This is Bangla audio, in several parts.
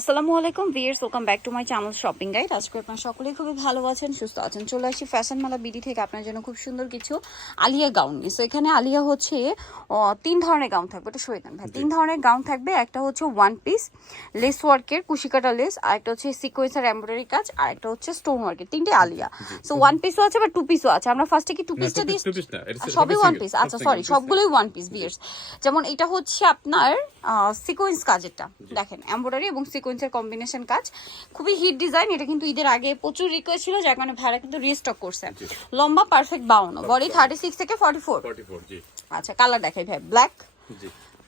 আসসালামু আলাইকুম viewers welcome back to my channel shopping guide আজকে আপনারা সকলেই খুবই ভালো আছেন সুস্থ আছেন। চলে আসি ফ্যাশন মেলা বিডি থেকে আপনার জন্য খুব সুন্দর কিছু আলিয়া গাউন নিয়ে। সো এখানে আলিয়া হচ্ছে তিন ধরনের গাউন থাকবে। এটা সরে দেন ভাই। তিন ধরনের গাউন থাকবে। একটা হচ্ছে ওয়ান পিস লেস ওয়ার্কের কুশিকাটা লেস আর একটা হচ্ছে সিকোয়েন্সার এমব্রয়ডারি কাজ আর একটা হচ্ছে স্টোন ওয়ার্কের তিনটে আলিয়া। সো ওয়ান পিসও আছে বা টু পিসও আছে। আমরা ফার্স্টে কি টু পিসটা দিই সবই ওয়ান পিস আচ্ছা সরি সবগুলোই ওয়ান পিস বিয়ার্স যেমন এটা হচ্ছে আপনার সিকোয়েন্স কাজেরটা। দেখেন এমব্রয়ডারি এবং সিকোয়েন্সের কম্বিনেশন কাজ। খুবই হিট ডিজাইন এটা কিন্তু ঈদের আগে প্রচুর রিকোয়েস্ট ছিল যার কারণে ভাড়া কিন্তু রিস্টক করছে। লম্বা পারফেক্ট বাউন্ন বডি থার্টি সিক্স থেকে ফর্টি ফোর আচ্ছা কালার দেখাই ভাই ব্ল্যাক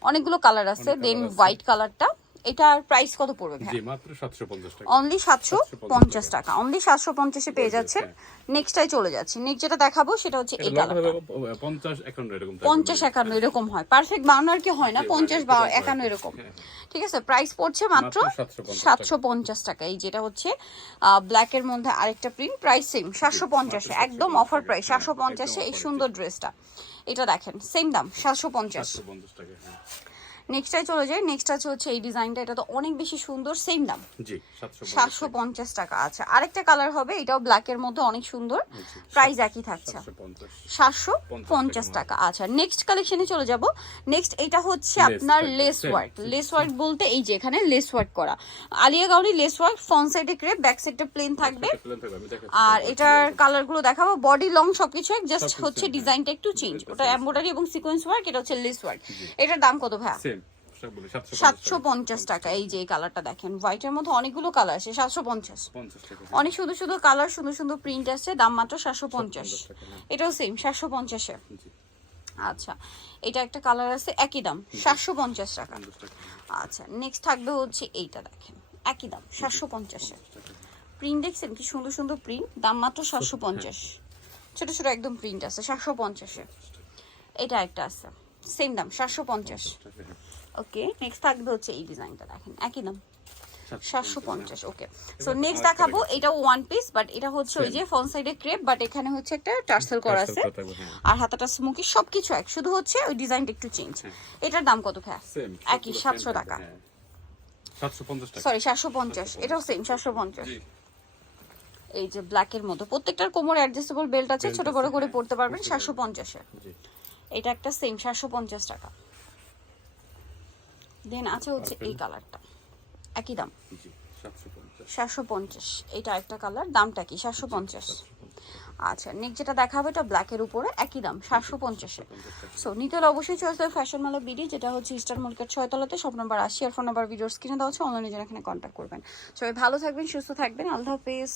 অনেকগুলো কালার আছে দেন হোয়াইট কালারটা এটার প্রাইস কত পড়বে ভাই জি মাত্র 750 টাকা। অনলি সাতশো পঞ্চাশ টাকা। অনলি সাতশো পঞ্চাশে পেয়ে যাচ্ছেন। যাচ্ছে। নেক্সটটাই চলে যাচ্ছে। নেক্সট যেটা দেখাবো সেটা হচ্ছে এই কালারটা 50 51 এরকম থাকবে। পঞ্চাশ একান্ন এরকম হয়। পারফেক্ট বাউন্ন আর কি হয় না? জি, পঞ্চাশ মানে বা একটু কম হয়। একান্ন এরকম। হ্যাঁ, ঠিক আছে? প্রাইস পড়ছে মাত্র মাত্র 750 সাতশো পঞ্চাশ টাকা। এই যেটা হচ্ছে ব্ল্যাকের মধ্যে আরেকটা প্রিন্ট প্রাইস সেম সাতশো পঞ্চাশে। একদম অফার প্রাইস সাতশো পঞ্চাশে এই সুন্দর ড্রেসটা এটা দেখেন সেম দাম সাতশো পঞ্চাশ। 750 টাকা হ্যাঁ। নেক্সটটাই চলে যায় নেক্সট আছে হচ্ছে এই ডিজাইনটা। এটা তো অনেক বেশি সুন্দর সেম দাম। জি 750 সাতশো পঞ্চাশ টাকা আচ্ছা আরেকটা কালার হবে এটাও ব্ল্যাকের মধ্যে অনেক সুন্দর। প্রাইস একই থাকছে। 750 সাতশো পঞ্চাশ টাকা। আচ্ছা নেক্সট কালেকশনে চলে যাব। নেক্সট এটা হচ্ছে আপনার লেস ওয়ার্ক লেস ওয়ার্ক বলতে এই যে এখানে লেস ওয়ার্ক করা। আলিয়া গাউনি লেস ওয়ার্ক ফ্রন্ট সাইডে ক্রেপ ব্যাক সাইডে প্লেন থাকবে। আর এটার clear কালারগুলো দেখাবো। বডি লং সবকিছু এক জাস্ট হচ্ছে হ্যাঁ। ডিজাইনটা একটু চেঞ্জ ওটা এমব্রয়ডারি এবং সিকোয়েন্স ওয়ার্ক এটা হচ্ছে লেস ওয়ার্ক এটার দাম কত 750 সাতশো পঞ্চাশ টাকা। এই যে এই কালারটা দেখেন। হোয়াইটের মধ্যে অনেকগুলো কালার আছে সাতশো পঞ্চাশ। অনেক সুন্দর সুন্দর কালার সুন্দর সুন্দর প্রিন্ট আছে দাম মাত্র সাতশো পঞ্চাশ। হ্যাঁ। এটাও সেম সাতশো পঞ্চাশে আচ্ছা এটা একটা কালার আছে একই দাম সাতশো পঞ্চাশ টাকা। আচ্ছা নেক্সট থাকবে হচ্ছে এইটা দেখেন একই দাম সাতশো পঞ্চাশে প্রিন্ট দেখছেন কি সুন্দর সুন্দর প্রিন্ট দাম মাত্র সাতশো পঞ্চাশ। ছোট ছোট একদম প্রিন্ট আছে সাতশো পঞ্চাশে এটা একটা আছে সেম দাম সাতশো পঞ্চাশ। হ্যাঁ। ওকে নেক্সট থাকবে হচ্ছে এই ডিজাইনটা দেখেন একই দাম। সাতশো পঞ্চাশ ওকে সো নেক্সট দেখাবো এটা ওয়ান পিস বাট এটা হচ্ছে ওই যে ফ্রন্ট সাইডে ক্রেপ বাট এখানে হচ্ছে একটা টার্সেল করা আছে। হ্যাঁ। আর হাতাটা স্মোকি সবকিছু এক শুধু হচ্ছে ওই ডিজাইনটা একটু চেঞ্জ এটার দাম কত একই সাতশো টাকা। হ্যাঁ। 750 টাকা। সরি সাতশো পঞ্চাশ এটাও সেম সাতশো পঞ্চাশ। এই যে ব্ল্যাকের মতো প্রত্যেকটার কোমর অ্যাডজাস্টেবল বেল্ট আছে ছোট বড় করে হ্যাঁ, পড়তে পারবেন সাতশো পঞ্চাশে এটা একটা সেম সাতশো পঞ্চাশ টাকা। দেন আছে হচ্ছে এই কালারটা একই দাম। সাতশো পঞ্চাশ। এটা একটা কালার দামটা কি? সাতশো পঞ্চাশ। আচ্ছা নেক্সট যেটা দেখাবে এটা ব্ল্যাকের উপরে একই দাম সাতশো পঞ্চাশে সো নিতে হলে অবশ্যই চয়েস হবে ফ্যাশন মালা বিডি যেটা হচ্ছে ইস্টার মার্কেট ছয়তলাতে। সব নম্বর আশি আর ফোন নাম্বার ভিডিওর স্ক্রিনে দেওয়া হচ্ছে অনলাইনে যেন এখানে কন্ট্যাক্ট করবেন। সবাই ভালো থাকবেন সুস্থ থাকবেন। আল্লাহ হাফেজ।